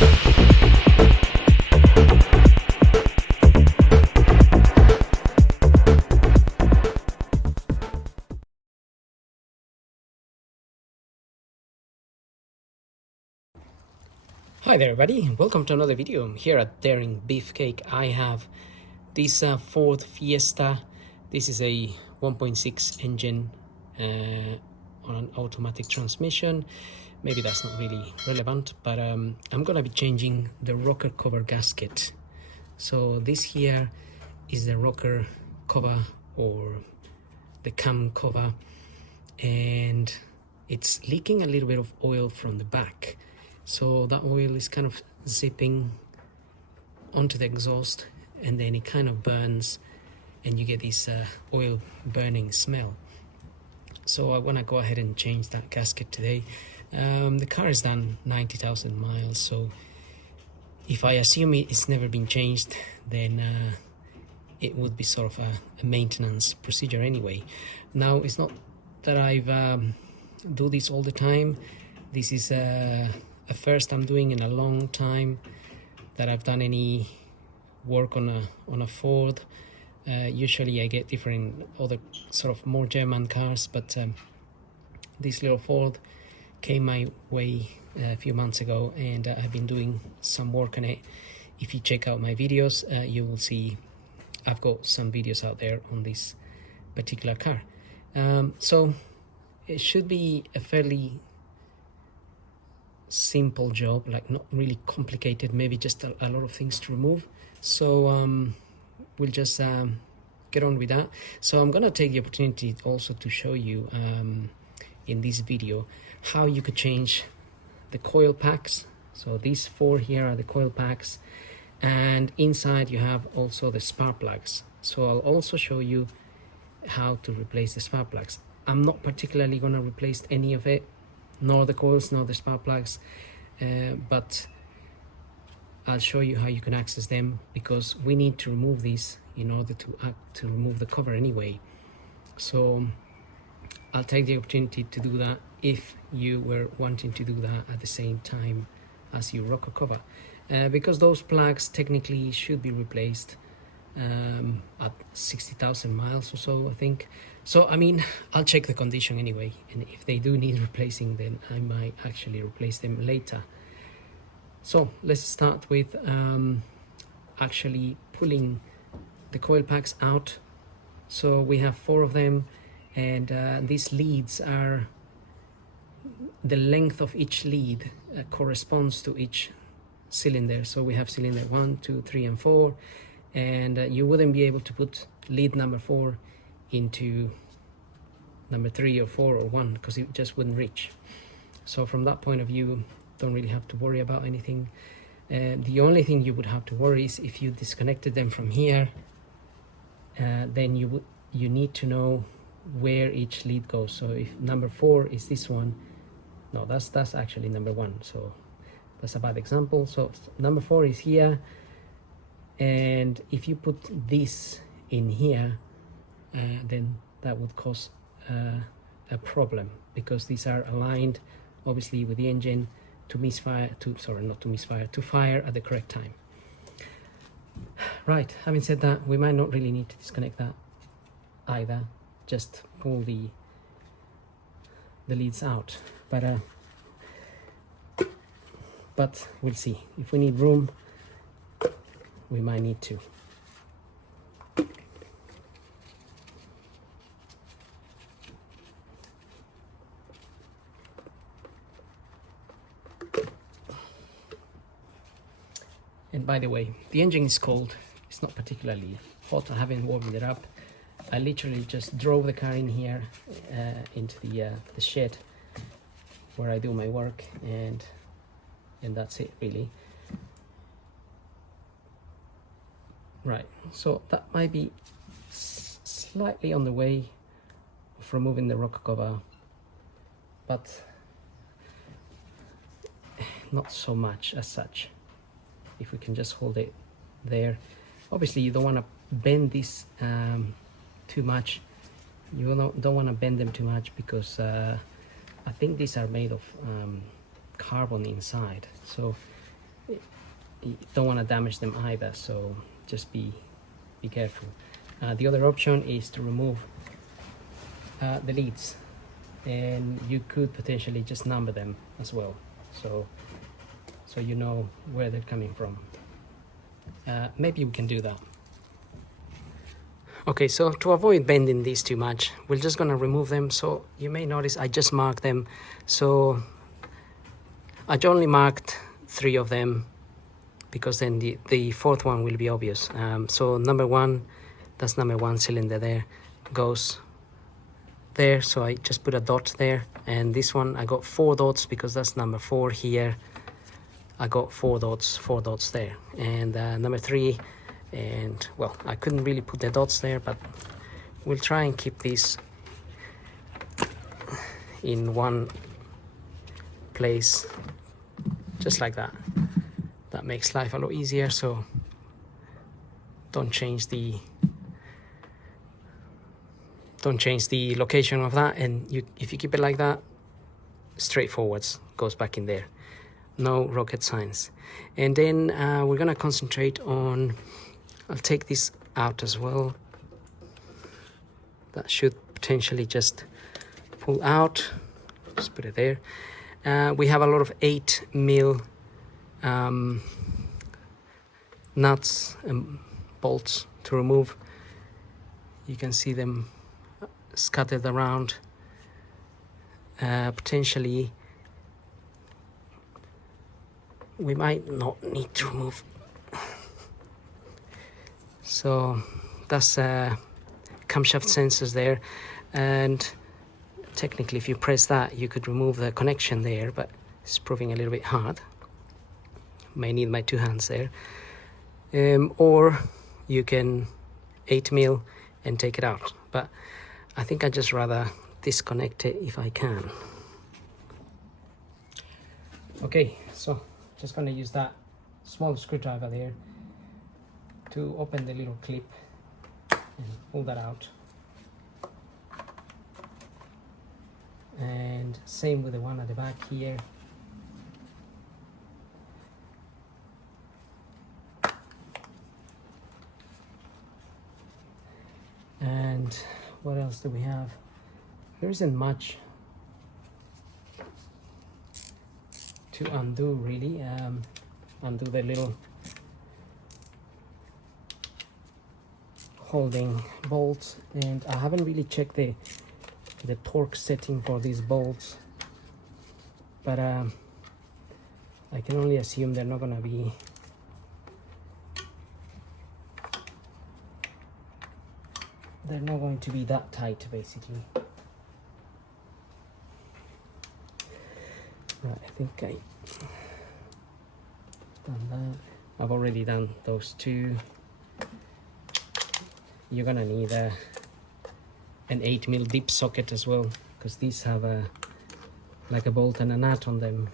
Hi there everybody, welcome to another video here at Daring Beefcake. I have this Ford Fiesta. This is a 1.6 engine on an automatic transmission. Maybe that's not really relevant, but I'm gonna be changing the rocker cover gasket. So this here is the rocker cover or the cam cover, and it's leaking a little bit of oil from the back. So that oil is kind of zipping onto the exhaust, and then it kind of burns and you get this oil burning smell. So I want to go ahead and change that gasket today. The car is done 90,000 miles, so if I assume it's never been changed, then it would be sort of a maintenance procedure anyway. Now, it's not that I've do this all the time. This is a first I'm doing in a long time that I've done any work on a Ford. Usually I get different other sort of more German cars, but this little Ford came my way a few months ago, and I've been doing some work on it. If you check out my videos, you will see I've got some videos out there on this particular car. So it should be a fairly simple job, like not really complicated, maybe just a lot of things to remove. So we'll just get on with that. So I'm gonna take the opportunity also to show you in this video how you could change the coil packs. So these four here are the coil packs, and inside you have also the spark plugs. So I'll also show you how to replace the spark plugs. I'm not particularly gonna replace any of it, nor the coils, nor the spark plugs, but I'll show you how you can access them, because we need to remove these in order to remove the cover anyway. So I'll take the opportunity to do that if you were wanting to do that at the same time as your rocker cover, because those plugs technically should be replaced at 60,000 miles or so, I think. So I mean, I'll check the condition anyway, and if they do need replacing, then I might actually replace them later. So let's start with actually pulling the coil packs out. So we have four of them, and these leads are, the length of each lead corresponds to each cylinder. So we have cylinder 1, 2, 3, and 4, and you wouldn't be able to put lead number 4 into number 3 or 4 or 1, because it just wouldn't reach. So from that point of view, don't really have to worry about anything. The only thing you would have to worry is if you disconnected them from here, then you need to know where each lead goes. So if number 4 is this one, no, that's actually number 1, so that's a bad example. So number 4 is here, and if you put this in here, then that would cause a problem, because these are aligned obviously with the engine to misfire, to fire at the correct time. Right, having said that, we might not really need to disconnect that either, just pull the leads out, but we'll see. If we need room, we might need to. And by the way, the engine is cold. It's not particularly hot. I haven't warmed it up. I literally just drove the car in here into the shed where I do my work, and that's it really. Right, so that might be slightly on the way of removing the rocker cover, but not so much as such. If we can just hold it there. Obviously you don't want to bend this too much. You don't want to bend them too much, because I think these are made of carbon inside, so you don't want to damage them either, so just be careful. The other option is to remove the leads, and you could potentially just number them as well, so you know where they're coming from. Maybe we can do that. Okay, so to avoid bending these too much, we're just gonna remove them. So you may notice I just marked them. So I only marked 3 of them because then the fourth one will be obvious. So number 1, that's number 1 cylinder there, goes there. So I just put a dot there, and this one I got 4 dots because that's number 4 here. I got 4 dots there, and number 3, and well, I couldn't really put the dots there, but we'll try and keep these in one place just like that. That makes life a lot easier, so don't change the location of that, and if you keep it like that, straightforwards, goes back in there. No rocket science. And then we're gonna concentrate on, I'll take this out as well. That should potentially just pull out. Just put it there. We have a lot of 8mm nuts and bolts to remove. You can see them scattered around. Potentially we might not need to remove. So that's camshaft sensors there, and technically if you press that you could remove the connection there, but it's proving a little bit hard. May need my 2 hands there. Or you can 8mm and take it out, but I think I'd just rather disconnect it if I can. Okay, so just gonna use that small screwdriver there to open the little clip and pull that out. And same with the one at the back here. And what else do we have? There isn't much to undo really. Undo the little holding bolts, and I haven't really checked the torque setting for these bolts, but I can only assume they're not gonna be going to be that tight basically. Right, I think I've done that. I've already done those 2. You're gonna need an 8mm dip socket as well, because these have like a bolt and a nut on them.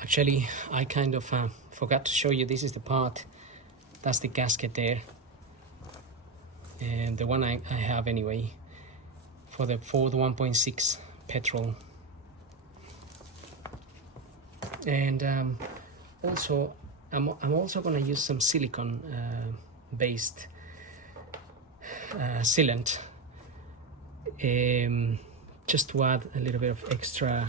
Actually, I kind of forgot to show you. This is the part, that's the gasket there, and the one I have anyway for the Ford 1.6 petrol. And also I'm also going to use some silicone based sealant, just to add a little bit of extra,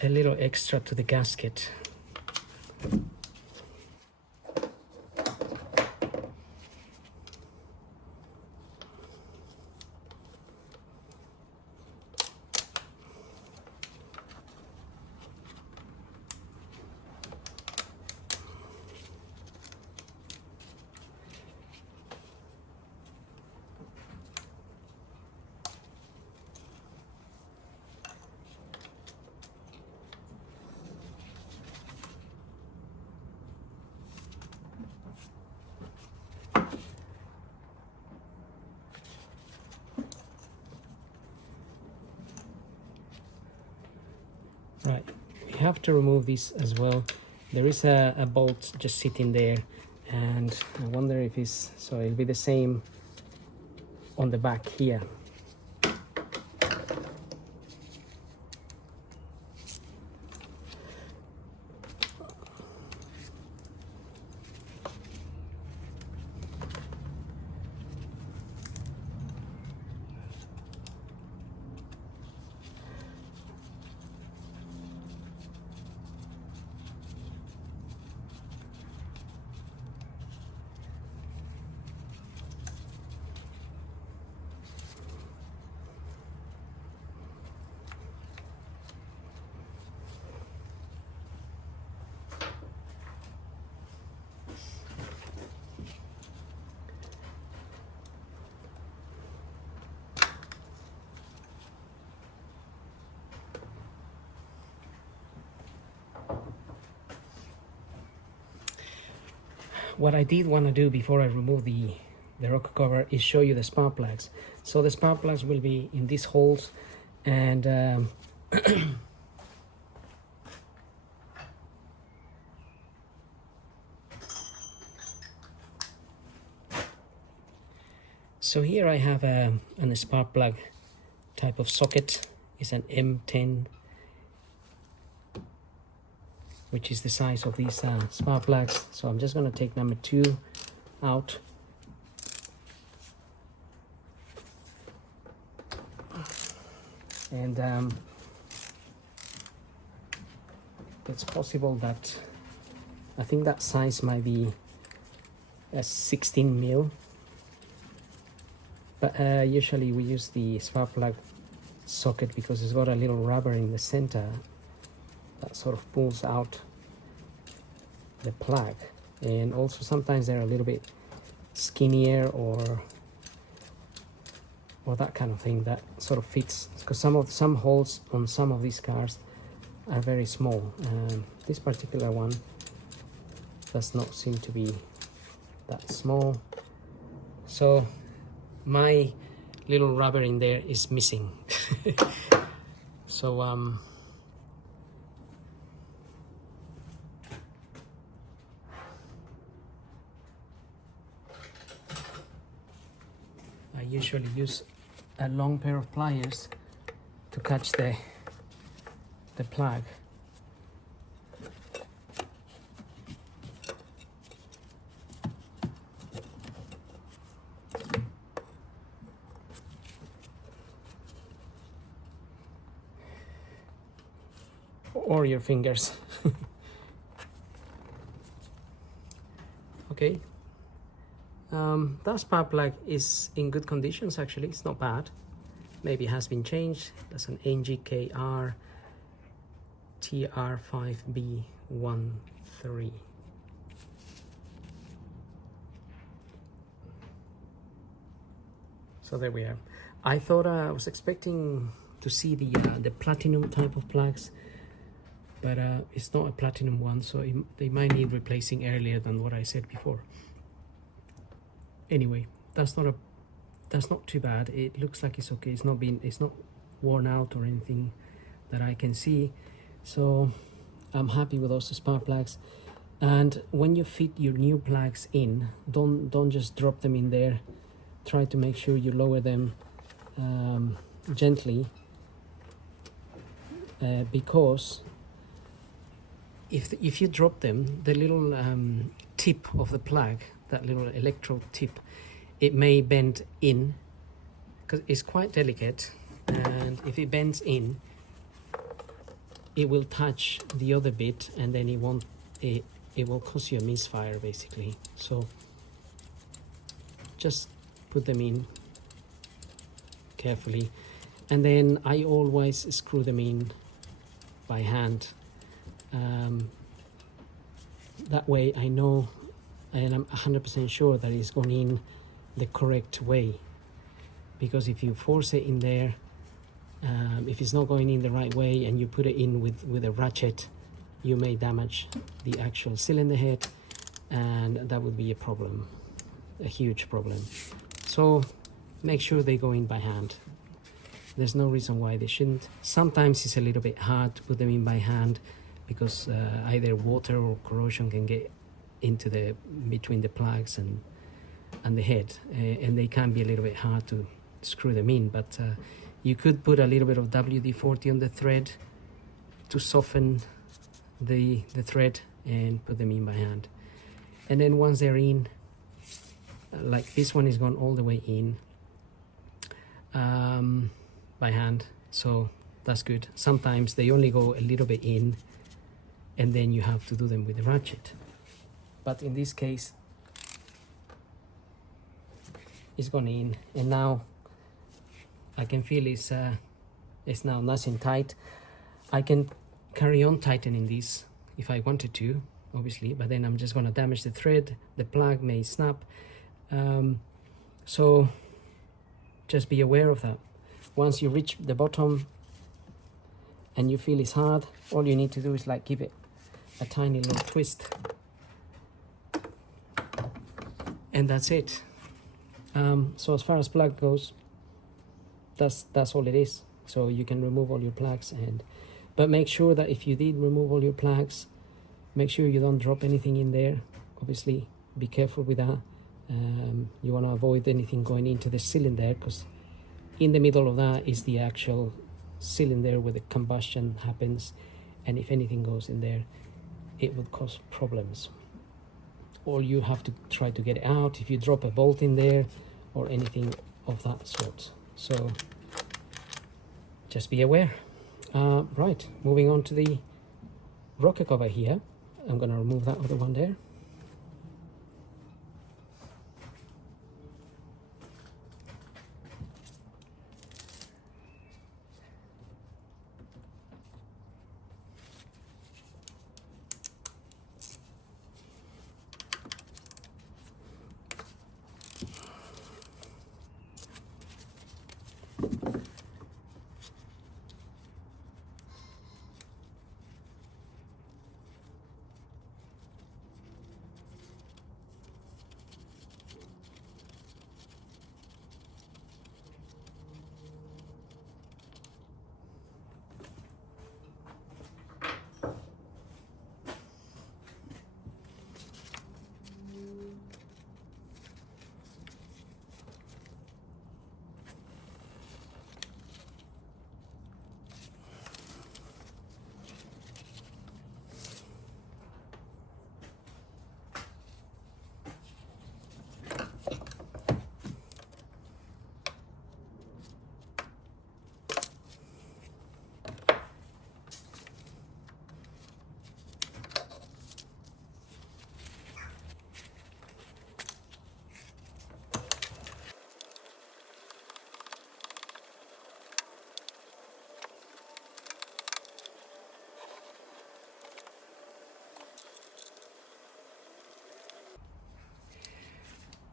to the gasket. Right, we have to remove this as well. There is a bolt just sitting there, and I wonder if it's, so it'll be the same on the back here. What I did want to do before I remove the rocker cover is show you the spark plugs. So the spark plugs will be in these holes, and so here I have a spark plug type of socket. It's an M10, which is the size of these spark plugs. So I'm just going to take number 2 out. And it's possible that, I think that size might be a 16 mil, but usually we use the spark plug socket because it's got a little rubber in the center that sort of pulls out the plug, and also sometimes they're a little bit skinnier or that kind of thing that sort of fits, because some holes on some of these cars are very small. This particular one does not seem to be that small, so my little rubber in there is missing. So I usually use a long pair of pliers to catch the plug. Or your fingers. Okay. That spark plug is in good conditions actually, it's not bad. Maybe it has been changed. That's an NGKR TR5B13. So there we are. I thought I was expecting to see the platinum type of plugs, but it's not a platinum one, so they might need replacing earlier than what I said before. Anyway, that's not too bad. It looks like it's okay. It's not worn out or anything that I can see. So I'm happy with those spark plugs. And when you fit your new plugs in, don't just drop them in there. Try to make sure you lower them gently because if you drop them, the little tip of the plug, that little electrode tip, it may bend in because it's quite delicate, and if it bends in, it will touch the other bit, and then it will cause you a misfire basically. So just put them in carefully, and then I always screw them in by hand. That way I know, and I'm 100% sure that it's going in the correct way, because if you force it in there, if it's not going in the right way and you put it in with a ratchet, you may damage the actual cylinder head, and that would be a problem, a huge problem. So make sure they go in by hand. There's no reason why they shouldn't. Sometimes it's a little bit hard to put them in by hand because either water or corrosion can get into the between the plugs and the head, and they can be a little bit hard to screw them in, but you could put a little bit of WD-40 on the thread to soften the thread and put them in by hand. And then once they're in, like this one is gone all the way in by hand, so that's good. Sometimes they only go a little bit in, and then you have to do them with the ratchet. But in this case, it's gone in, and now I can feel it's now nice and tight. I can carry on tightening this if I wanted to, obviously, but then I'm just going to damage the thread. The plug may snap, so just be aware of that. Once you reach the bottom and you feel it's hard, all you need to do is like give it a tiny little twist, and that's it. So as far as plug goes, that's all it is. So you can remove all your plugs, but make sure that if you did remove all your plugs, make sure you don't drop anything in there. Obviously, be careful with that. You want to avoid anything going into the cylinder, because in the middle of that is the actual cylinder where the combustion happens, and if anything goes in there, it will cause problems. Or you have to try to get it out if you drop a bolt in there or anything of that sort. So just be aware. Right, moving on to the rocker cover here. I'm going to remove that other one there.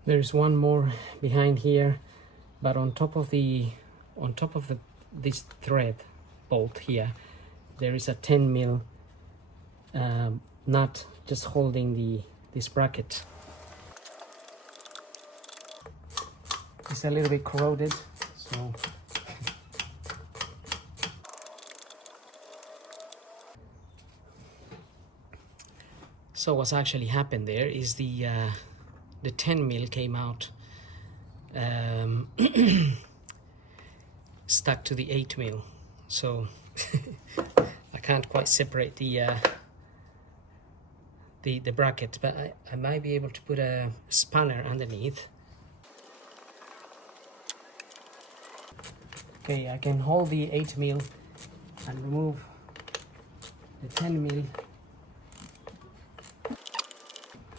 There's one more behind here, but on top of this thread bolt here, there is a 10 mil nut just holding this bracket. It's a little bit corroded, so what's actually happened there is the 10 mil came out stuck to the 8 mil. So I can't quite separate the bracket, but I might be able to put a spanner underneath. Okay, I can hold the 8mm and remove the 10mm.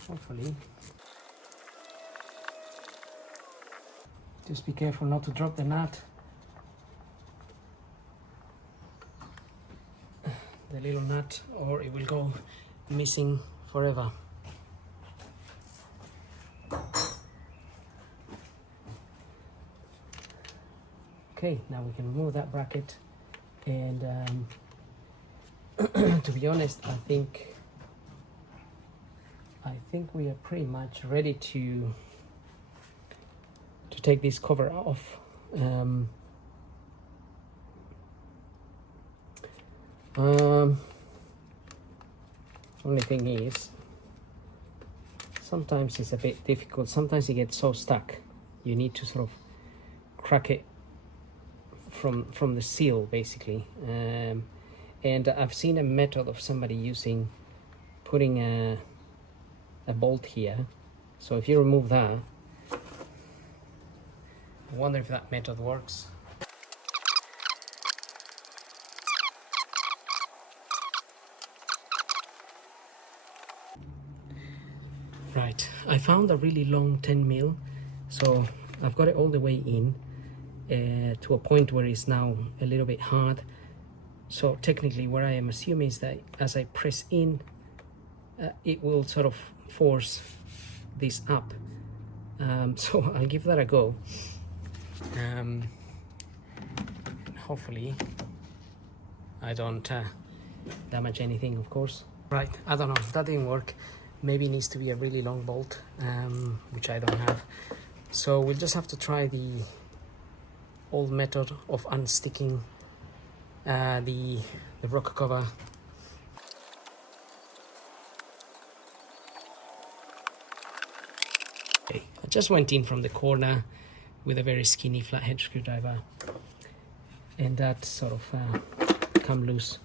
Hopefully. Just be careful not to drop the nut. The little nut, or it will go missing forever. Okay, now we can remove that bracket, and to be honest, I think we are pretty much ready to take this cover off. Only thing is, sometimes it's a bit difficult. Sometimes it gets so stuck. You need to sort of crack it from the seal, basically. And I've seen a method of somebody putting a bolt here. So if you remove that, I wonder if that method works. Right, I found a really long 10mm, so I've got it all the way in to a point where it's now a little bit hard. So technically what I am assuming is that as I press in, it will sort of force this up. So I'll give that a go. Hopefully I don't damage anything, of course. Right, I don't know, that didn't work. Maybe it needs to be a really long bolt, which I don't have. So we'll just have to try the old method of unsticking the rocker cover. Okay, I just went in from the corner with a very skinny flathead screwdriver, and that sort of come loose.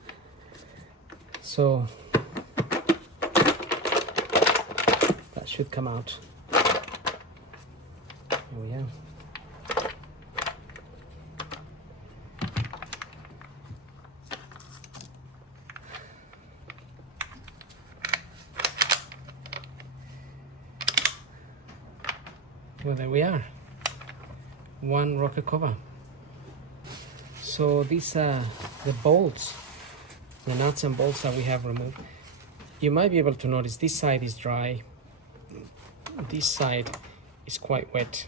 So that should come out. There we are. Well, there we are. One rocker cover. So these the bolts, the nuts and bolts that we have removed. You might be able to notice this side is dry. This side is quite wet.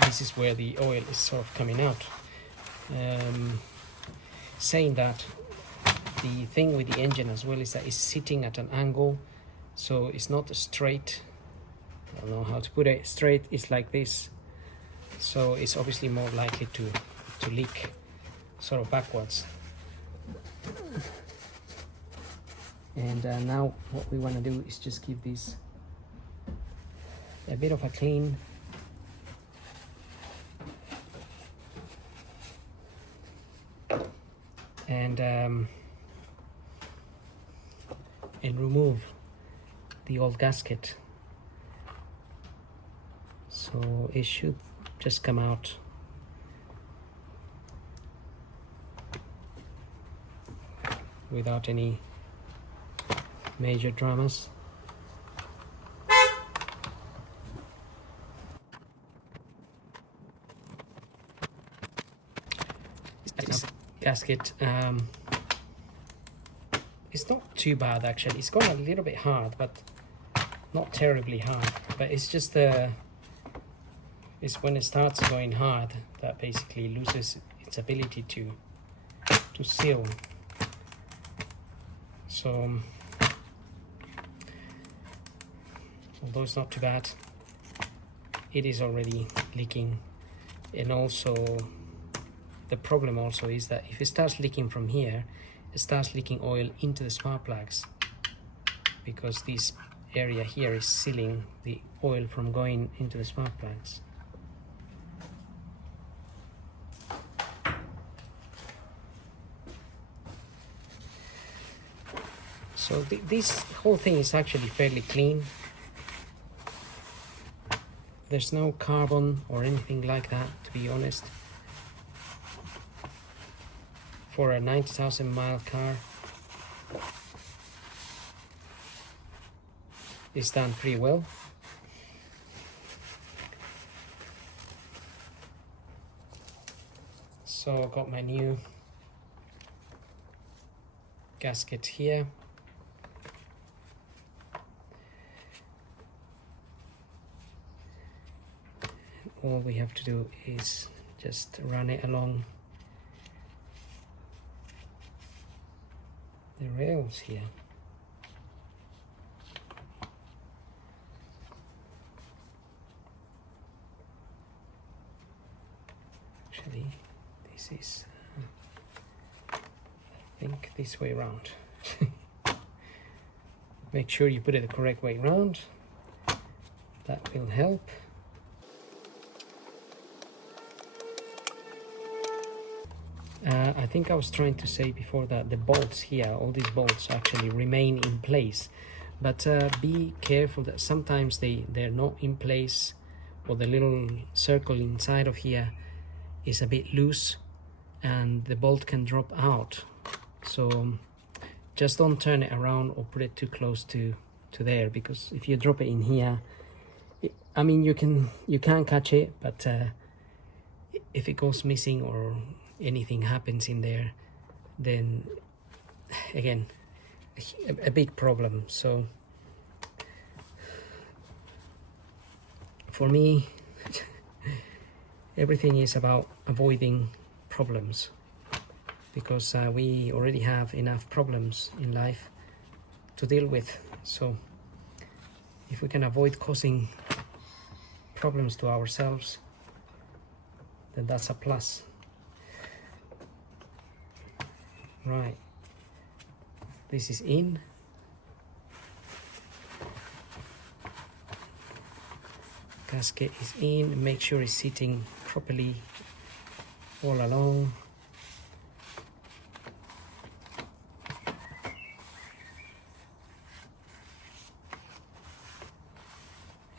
This is where the oil is sort of coming out. Saying that, the thing with the engine as well is that it's sitting at an angle, so it's not straight. I don't know how to put it. Straight is like this, so it's obviously more likely to leak sort of backwards. And now what we want to do is just give this a bit of a clean. And remove the old gasket. So it should just come out without any major dramas. Gasket, it's not too bad actually. It's gone a little bit hard, but not terribly hard. But it's just it's when it starts going hard that basically loses its ability to seal. So although it's not too bad, it is already leaking. And also the problem also is that if it starts leaking from here, it starts leaking oil into the spark plugs, because this area here is sealing the oil from going into the spark plugs. So this whole thing is actually fairly clean. There's no carbon or anything like that, to be honest. For a 90,000 mile car, it's done pretty well. So I've got my new gasket here. All we have to do is just run it along the rails here. Actually, this is I think this way around. Make sure you put it the correct way around. That will help. I think I was trying to say before that the bolts here, all these bolts actually remain in place, but be careful that sometimes they're not in place, or the little circle inside of here is a bit loose and the bolt can drop out. So just don't turn it around or put it too close to there, because if you drop it in here, I mean, you can catch it, but if it goes missing or anything happens in there, then again a big problem. So for me, everything is about avoiding problems, because we already have enough problems in life to deal with. So if we can avoid causing problems to ourselves, then that's a plus. Right, this is in. Gasket is in. Make sure it's sitting properly all along.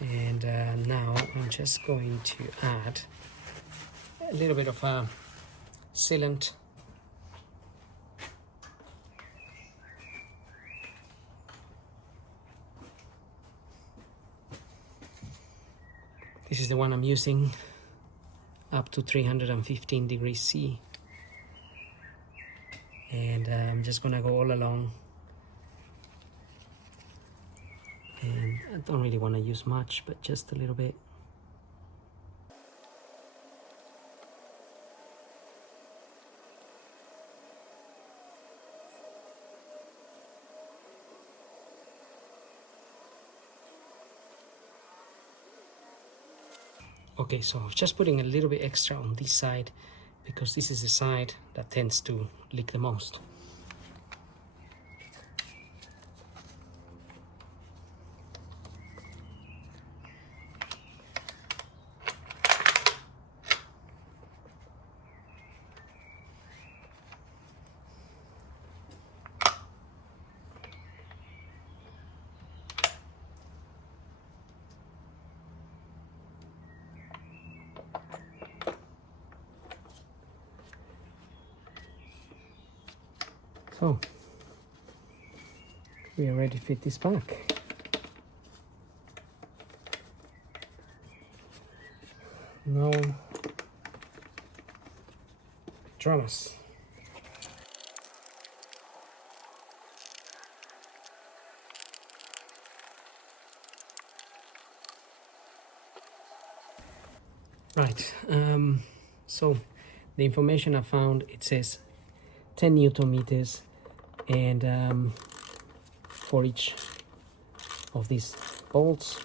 And now I'm just going to add a little bit of sealant. This is the one I'm using, up to 315 degrees C. And I'm just gonna go all along. And I don't really want to use much, but just a little bit. Okay, so I'm just putting a little bit extra on this side, because this is the side that tends to leak the most. So we are ready to fit this back. No dramas. Right, so the information I found, it says 10 Newton meters, and for each of these bolts,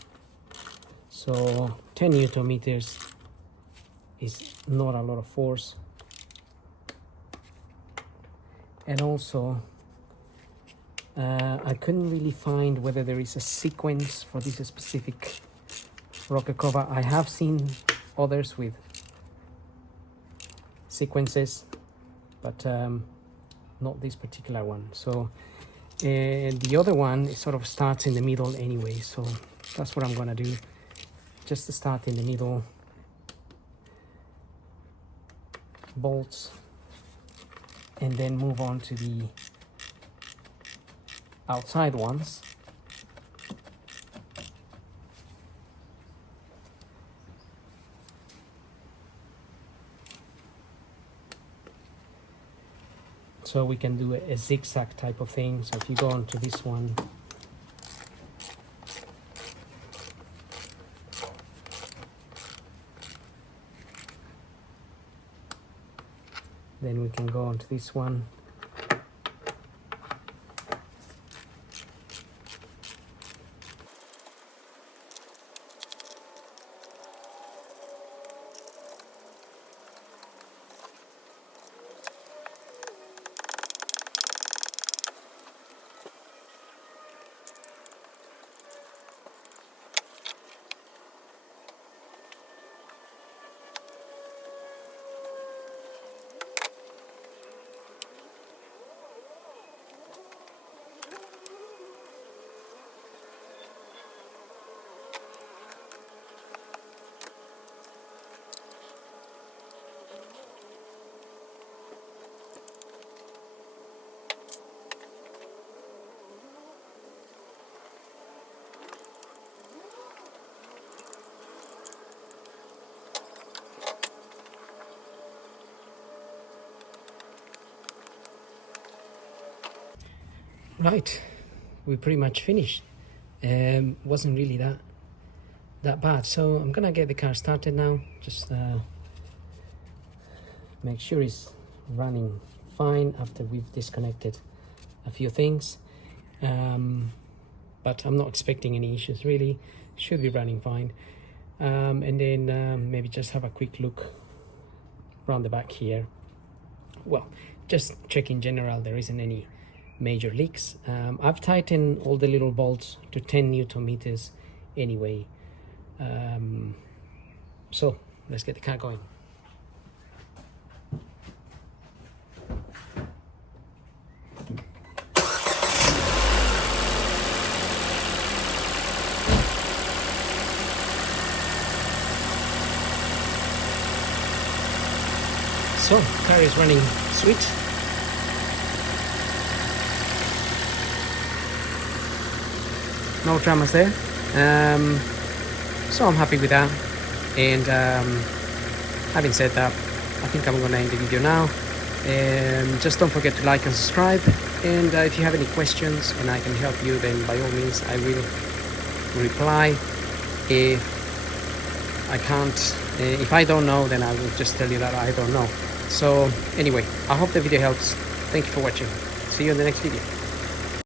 so 10 Newton meters is not a lot of force. And also I couldn't really find whether there is a sequence for this specific rocker cover. I have seen others with sequences, but not this particular one. So and the other one, it sort of starts in the middle anyway, so that's what I'm gonna do, just to start in the middle, bolts, and then move on to the outside ones. So we can do a zigzag type of thing. So if you go onto this one, then we can go onto this one. Right, we pretty much finished. Wasn't really that bad. So I'm gonna get the car started now. Just make sure it's running fine after we've disconnected a few things. But I'm not expecting any issues really. Should be running fine. And then maybe just have a quick look around the back here. Well, just check in general there isn't any major leaks. I've tightened all the little bolts to 10 Newton meters anyway. So let's get the car going. So car is running sweet. No dramas there. So I'm happy with that. And having said that, I think I'm gonna end the video now. Just don't forget to like and subscribe. And if you have any questions and I can help you, then by all means I will reply. If I can't, if I don't know, then I will just tell you that I don't know. So anyway, I hope the video helps. Thank you for watching. See you in the next video.